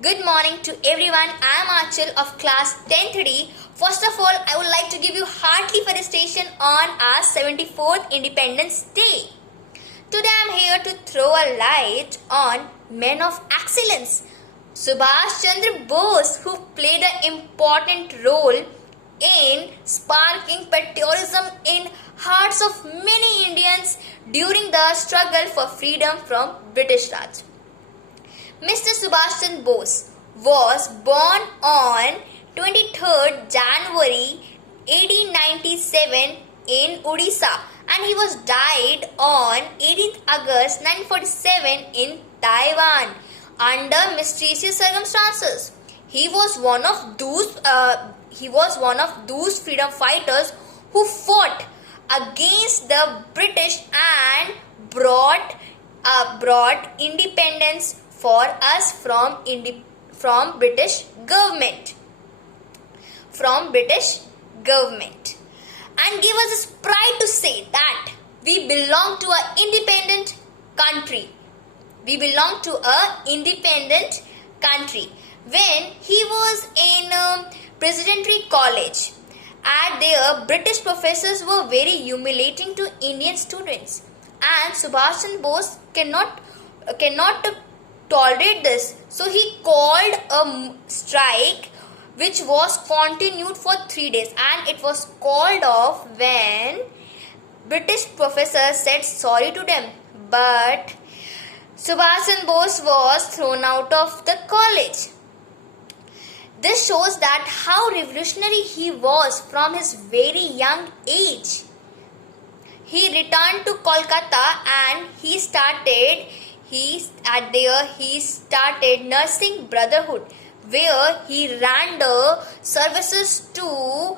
Good morning to everyone. I am Achal of class 10th. First of all, I would like to give you hearty felicitation on our 74th Independence Day. Today I am here to throw a light on men of excellence. Subhash Chandra Bose, who played an important role in sparking patriotism in hearts of many Indians during the struggle for freedom from British Raj. Mr. Subhash Chandra Bose was born on 23rd January 1897 in Odisha, and he was died on 18th August 1947 in Taiwan under mysterious circumstances. He was one of those freedom fighters who fought against the British and brought independence for us from British government, and give us this pride to say that we belong to an independent country. When he was in Presidential College, at there British professors were very humiliating to Indian students, and Subhash Chandra Bose cannot tolerate this. So he called a strike which was continued for 3 days, and it was called off when British professors said sorry to them. But Subhash Chandra Bose was thrown out of the college. This shows that how revolutionary he was from his very young age. He returned to Kolkata and he started nursing brotherhood, where he rendered services to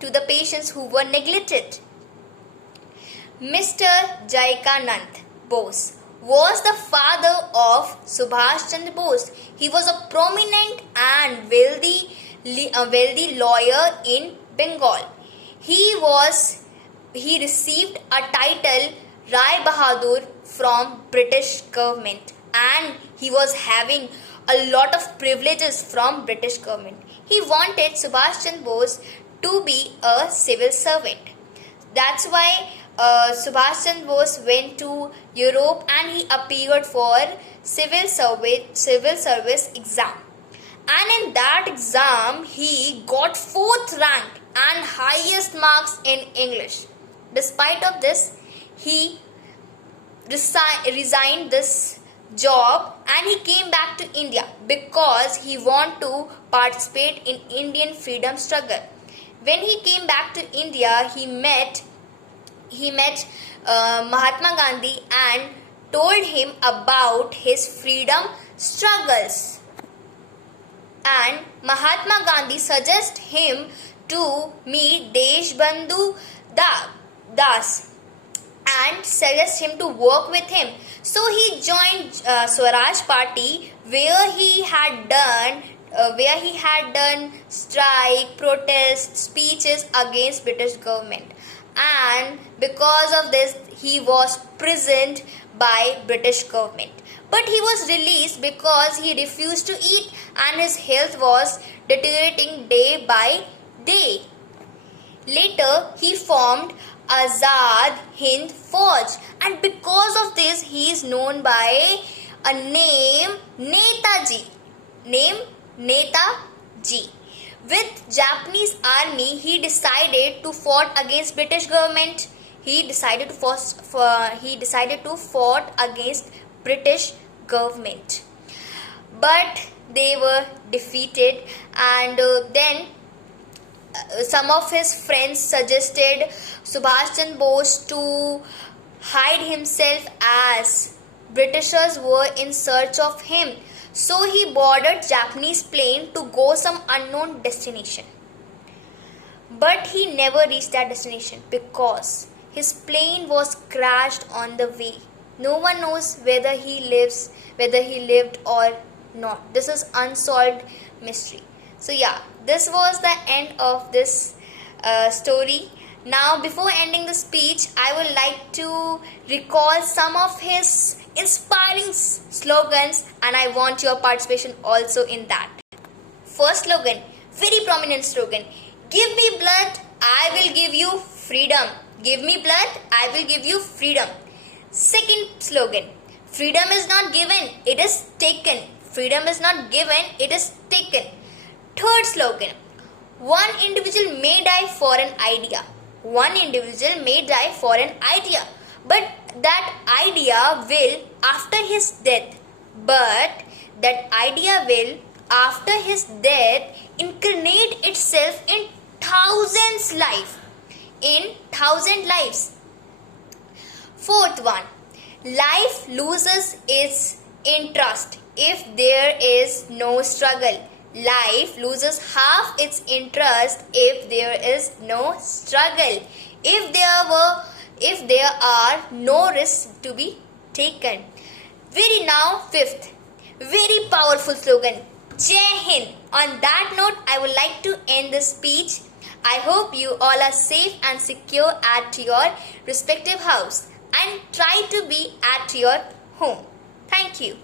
the patients who were neglected. Mr. Jaikanand Bose was the father of Subhash Chandra Bose. He was a prominent and wealthy lawyer in Bengal. He received a title Rai Bahadur from British government, and he was having a lot of privileges from British government. He wanted Subhash Chandra Bose to be a civil servant. That's why Subhash Chandra Bose went to Europe and he appeared for civil service exam. And in that exam, he got 4th rank and highest marks in English. Despite of this, he resigned this job and he came back to India because he wanted to participate in Indian freedom struggle. When he came back to India, he met Mahatma Gandhi and told him about his freedom struggles. And Mahatma Gandhi suggested him to meet Deshbandhu Das and suggest him to work with him. So he joined Swaraj Party, where he had done strike, protest, speeches against British government. And because of this, he was imprisoned by British government. But he was released because he refused to eat and his health was deteriorating day by day. Later, he formed Azad Hind Fauj, and because of this, he is known by a name Netaji. With Japanese army, he decided to fight against British government. He decided to fight against British government, but they were defeated. And then some of his friends suggested Subhash Chandra Bose to hide himself as Britishers were in search of him. So he boarded Japanese plane to go some unknown destination. But he never reached that destination because his plane was crashed on the way. No one knows whether he lived or not. This is unsolved mystery. So yeah, this was the end of this story. Now, before ending the speech, I would like to recall some of his inspiring slogans, and I want your participation also in that. First slogan, very prominent slogan. Give me blood, I will give you freedom. Give me blood, I will give you freedom. Second slogan, freedom is not given, it is taken. Freedom is not given, it is taken. Third slogan, one individual may die for an idea. One individual may die for an idea, but that idea will after his death. But that idea will after his death incarnate itself in thousands life. In thousand lives. Fourth one, life loses its interest if there is no struggle. Life loses half its interest if there is no struggle. If there are no risks to be taken. Fifth, very powerful slogan, Jai Hind. On that note, I would like to end this speech. I hope you all are safe and secure at your respective house and try to be at your home. Thank you.